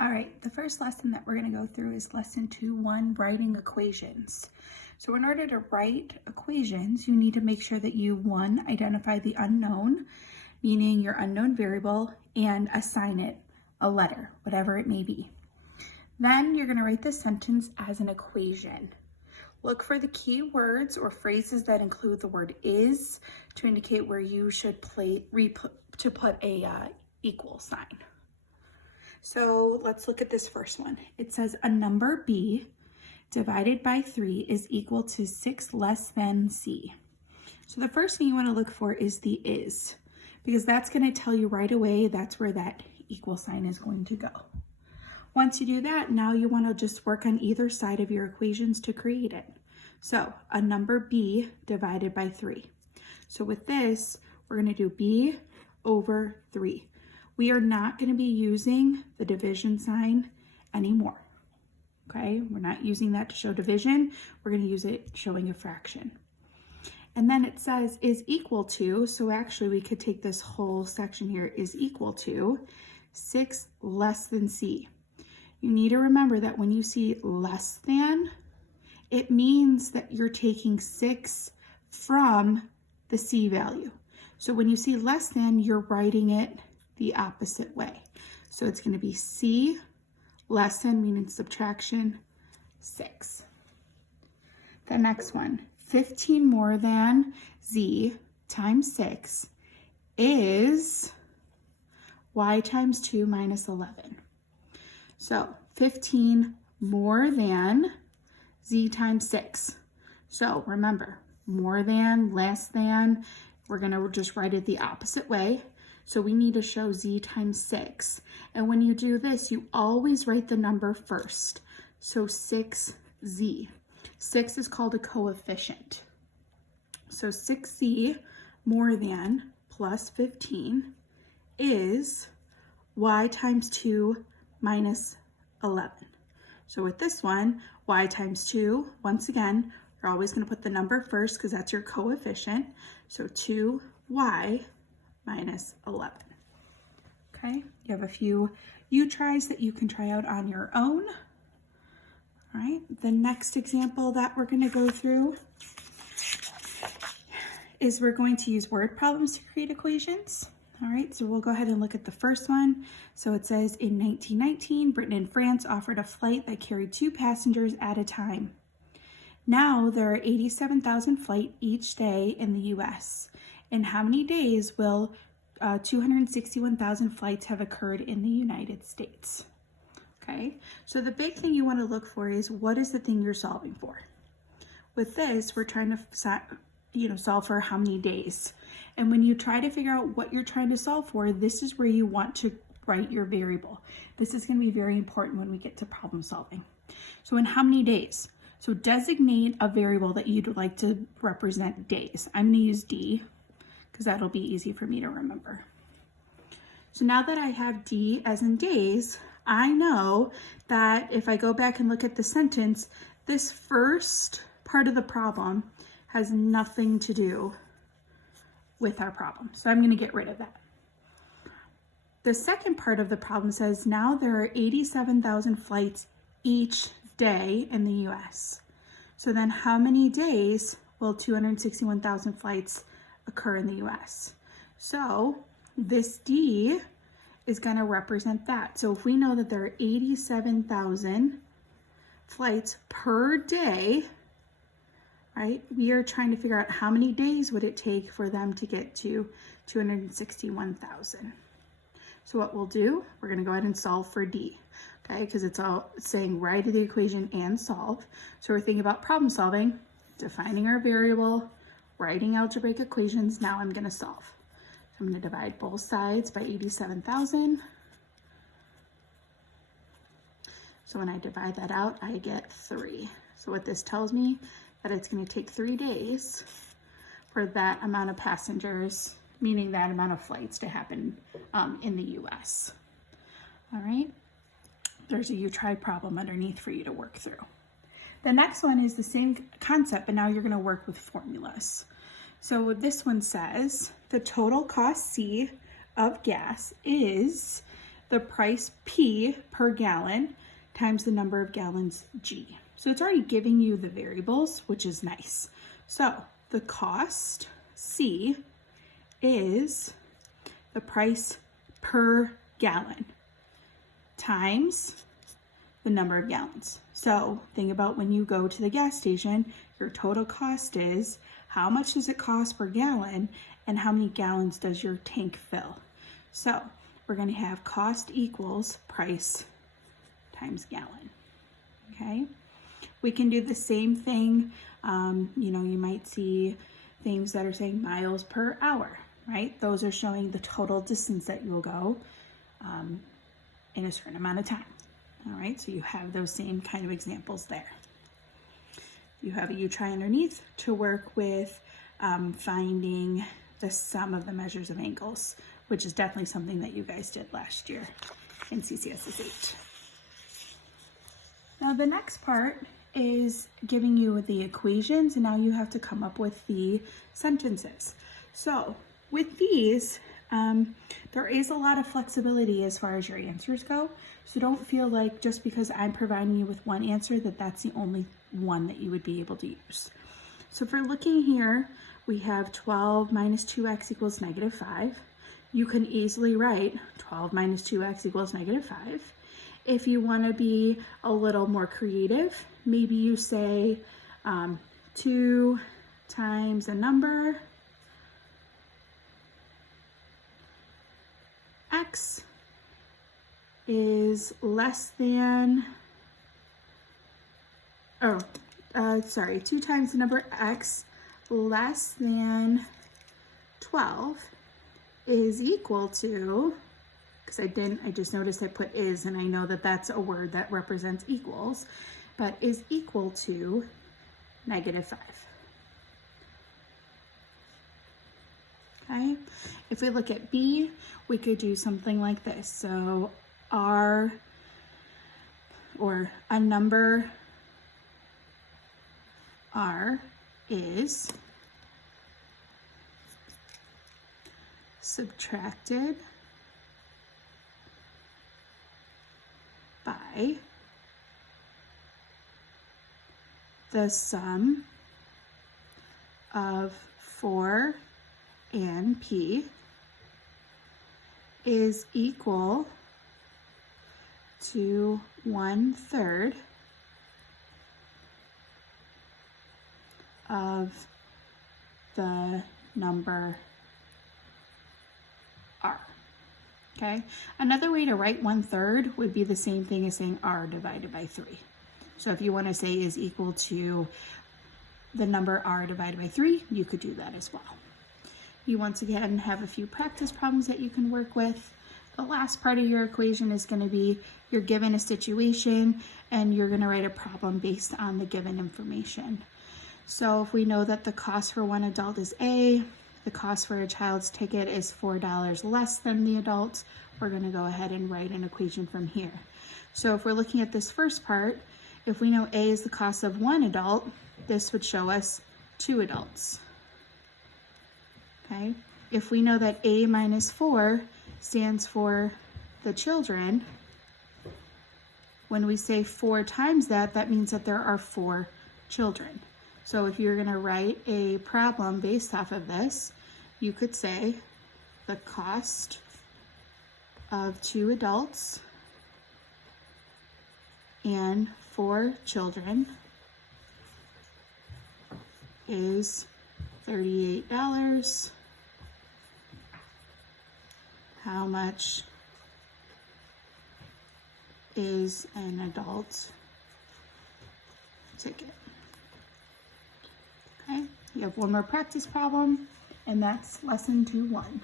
All right, the first lesson that we're going to go through is lesson 2.1, writing equations. So in order to write equations, you need to make sure that you, one, identify the unknown, meaning your unknown variable, and assign it a letter, whatever it may be. Then you're going to write the sentence as an equation. Look for the key words or phrases that include the word is to indicate where you should put a equal sign. So let's look at this first one. It says a number b divided by 3 is equal to 6 less than c. So the first thing you want to look for is the is, because that's going to tell you right away that's where that equal sign is going to go. Once you do that, now you want to just work on either side of your equations to create it. So a number b divided by 3. So with this, we're going to do b over 3. We are not going to be using the division sign anymore, okay? We're not using that to show division. We're going to use it showing a fraction. And then it says is equal to, so actually we could take this whole section here, is equal to 6 less than c. You need to remember that when you see less than, it means that you're taking 6 from the c value. So when you see less than, you're writing it the opposite way. So it's going to be c less than, meaning subtraction, 6. The next one, 15 more than z times 6 is y times 2 minus 11. So 15 more than z times 6. So remember, more than, less than, we're going to just write it the opposite way. So we need to show z times 6. And when you do this, you always write the number first. So 6z. 6 is called a coefficient. So 6z more than plus 15 is y times 2 minus 11. So with this one, y times 2, once again, you're always going to put the number first because that's your coefficient. So 2y minus 11. Okay, you have a few tries that you can try out on your own. All right, the next example that we're going to go through is we're going to use word problems to create equations. All right, so we'll go ahead and look at the first one. So it says in 1919, Britain and France offered a flight that carried 2 passengers at a time. Now there are 87,000 flights each day in the US. In how many days will 261,000 flights have occurred in the United States? Okay, so the big thing you want to look for is what is the thing you're solving for. With this, we're trying to solve for how many days. And when you try to figure out what you're trying to solve for, this is where you want to write your variable. This is going to be very important when we get to problem solving. So in how many days? So designate a variable that you'd like to represent days. I'm going to use d because that'll be easy for me to remember. So now that I have d as in days, I know that if I go back and look at the sentence, this first part of the problem has nothing to do with our problem. So I'm going to get rid of that. The second part of the problem says now there are 87,000 flights each day in the US. So then how many days will 261,000 flights occur in the US? So this D is going to represent that. So if we know that there are 87,000 flights per day, right, we are trying to figure out how many days would it take for them to get to 261,000. So what we'll do, we're going to go ahead and solve for D, okay, because it's all saying write the equation and solve. So we're thinking about problem solving, defining our variable, writing algebraic equations. Now I'm going to solve. So I'm going to divide both sides by 87,000. So when I divide that out, I get 3. So what this tells me that it's going to take 3 days for that amount of passengers, meaning that amount of flights, to happen in the US. All right, there's a you try problem underneath for you to work through. The next one is the same concept, but now you're going to work with formulas. So this one says the total cost C of gas is the price P per gallon times the number of gallons G. So it's already giving you the variables, which is nice. So the cost C is the price per gallon times the number of gallons. So think about when you go to the gas station, your total cost is how much does it cost per gallon and how many gallons does your tank fill. So we're going to have cost equals price times gallon. Okay. We can do the same thing. You might see things that are saying miles per hour, right? Those are showing the total distance that you will go in a certain amount of time. All right, so you have those same kind of examples there. You have a U try underneath to work with finding the sum of the measures of angles, which is definitely something that you guys did last year in CCSS 8. Now the next part is giving you the equations, and now you have to come up with the sentences. So with these, there is a lot of flexibility as far as your answers go. So don't feel like just because I'm providing you with one answer that that's the only one that you would be able to use. So if we're looking here, we have 12 minus 2x equals -5. You can easily write 12 minus 2x equals -5. If you want to be a little more creative, maybe you say 2 times a number x is less than, 2 times the number x less than 12 is equal to, because I just noticed I put is, and I know that that's a word that represents equals, but is equal to -5. Okay, if we look at B, we could do something like this. So R, or a number R is subtracted by the sum of 4 and P is equal to 1/3 of the number R. Okay, another way to write 1/3 would be the same thing as saying R divided by 3. So if you want to say is equal to the number R divided by 3, you could do that as well. You once again have a few practice problems that you can work with. The last part of your equation is going to be you're given a situation and you're going to write a problem based on the given information. So if we know that the cost for one adult is A, the cost for a child's ticket is $4 less than the adult, we're going to go ahead and write an equation from here. So if we're looking at this first part, if we know A is the cost of one adult, this would show us 2 adults. Okay, if we know that A minus 4 stands for the children, when we say 4 times that, that means that there are 4 children. So if you're going to write a problem based off of this, you could say the cost of 2 adults and 4 children is $38. How much is an adult ticket? Okay, you have one more practice problem, and that's lesson 2-1.